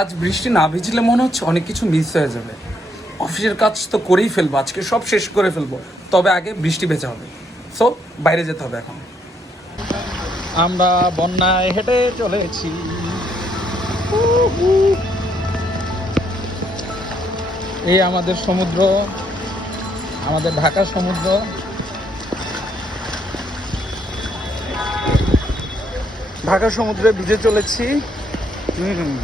আজ বৃষ্টি না ভিজলে মনে হচ্ছে অনেক কিছু মিস হয়ে যাবে। অফিসের কাজ তো করেই ফেলব আজকে সব শেষ করে ফেলব তবে আগে বৃষ্টি বেঁচে হবে। সো বাইরে যেতে হবে এখন। আমরা বন্যায় হেঁটে চলেছি। এই আমাদের সমুদ্র আমাদের ঢাকা সমুদ্র। ঢাকা সমুদ্রে ভিজে চলেছি। হুম।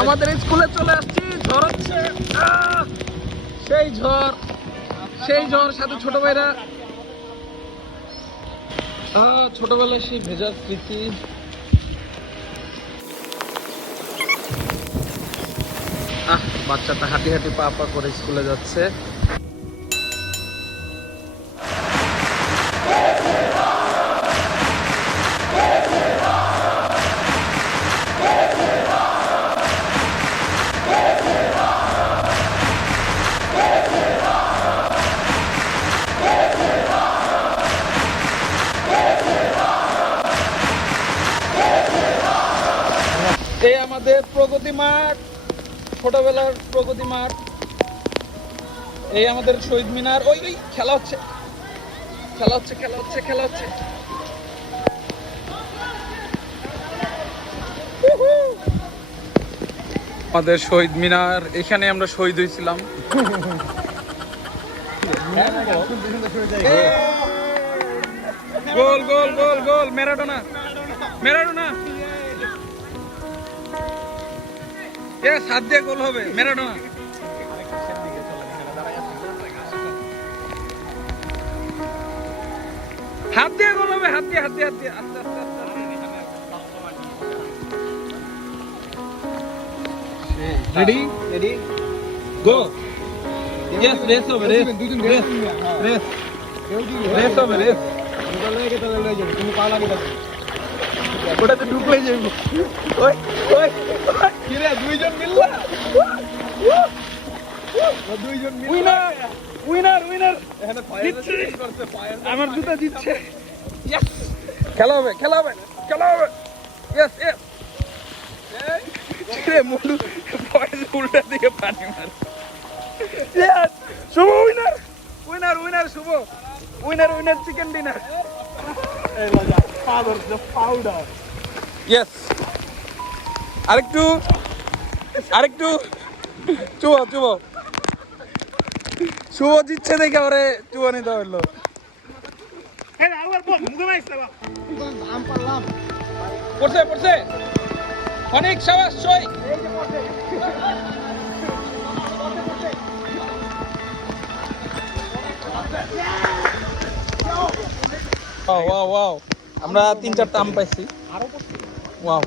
আমাদের স্কুলে চলে আসছি, ঝড় হচ্ছে। সেই ঝড় সেই ঝড় সাথে ছোট ভাইরা। ছোটবেলায় সেই ভেজার স্মৃতি। আহ, বাচ্চাটা হাঁটি হাঁটি পা পা করে স্কুলে যাচ্ছে। প্রগতি মাঠ ছোটবেলার প্রগতি মাঠ এই আমাদের শহীদ মিনার ওই ওই খেলা হচ্ছে। খেলা হচ্ছে খেলা হচ্ছে খেলা হচ্ছে। আমাদের শহীদ মিনার এখানে আমরা শহীদ হয়েছিলাম। গোল গোল গোল গোল ম্যারাডোনা। ম্যারাডোনা। এ সাত দিয়ে গোল হবে ম্যারাডোনা। হাত দিয়ে গোল হবে হাত দিয়ে হাত দিয়ে হাত দিয়ে। আস্তে আস্তে আস্তে ready ready go yes race হবে রেস রেস রেস রেস হবে রেস ওটাতে ঢুকলে যাইব ওই ওই কিরে দুইজন মিললা? দুইজন উইনার উইনার উইনার। আমার জুতা জিতছে খেলা হবে খেলা হবে খেলা হবে। ইয়েস ইয়েস রে মুন্ডু বয়স উল্টা দিকে পানি মার। Yes Shubho winner. Winner winner Shubho. Winner winner chicken dinner yes আরেকটু আরেকটু। চুবো চুবো। শুভ জিতছে দেখে ওরে চুবো নিতে হইল। পড়ছে পড়ছে। অনেক সাবাস সই ওয়াও ওয়াও ওয়াও আমরা তিন চারটা আম পাইছি। ওয়াও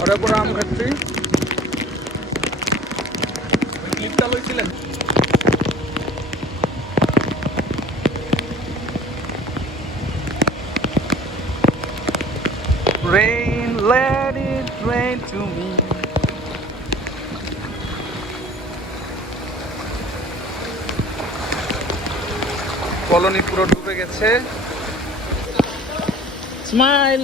ওরে আম খাচ্ছি। ক্লিপটা লইছিলেন? Rain, let it rain to me. Colony পুরো ডুবে গেছে। স্মাইল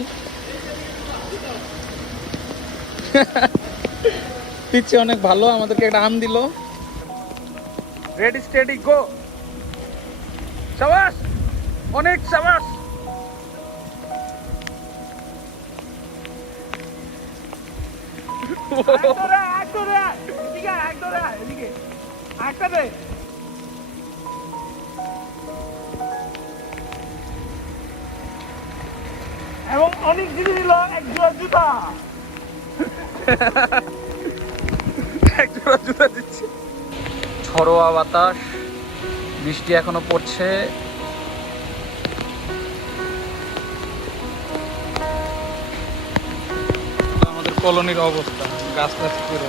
পিচ্ছে অনেক ভালো আমাদেরকে একটা আম দিল। রেডি স্টেডি গো সাবাস! অনেক সাবাস! এবং অনেক জিনিস নিল এক জোড়া জুতা। একজোড়া জুতা দিচ্ছে। ঝড়োয়া বাতাস বৃষ্টি এখনও পড়ছে। আমাদের কলোনির অবস্থা গাছ গাছ পুরো।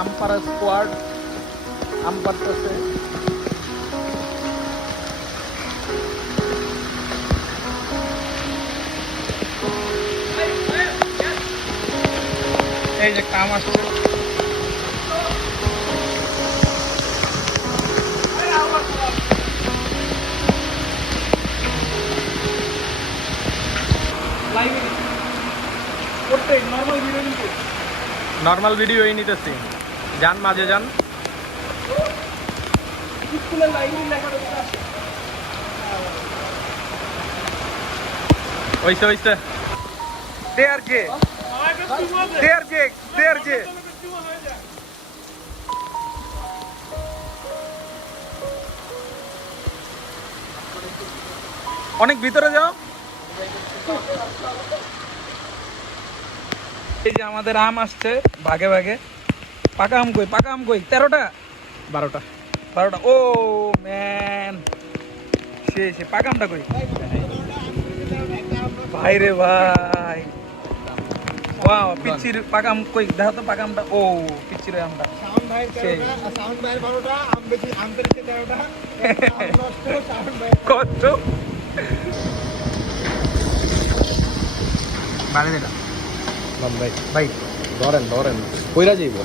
আমপাড়া স্কোয়াড আম পাড়তেছে এই যে কাম আসছে নর্মাল ভিডিও নর্মাল নিতেছি। যান মাঝে যান। স্কুলের লাইব্রেরি লেখা আর আছে অনেক ভিতরে যাও। এই যে আমাদের আম আসছে, ভাগে ভাগে। পাকা আম কই, পাকা আম কই? তেরোটা? বারোটা। বারোটা। ও, ম্যান। সে সে, পাকা আমটা কই? ভাই রে ভাই। ওয়াও পিচির পাকাম কই দেখো তো পাকামটা ও পিচির আমটা সাউন্ড সেই। তেরোটা সাউন্ড ভাই 12টা আম বেশি আম পেরেছে তেরোটা আম নষ্ট সাউন্ড ভাই কত বাড়ি দিলাম ভাই ভাই ধরেন ধরেন কইরা যাইব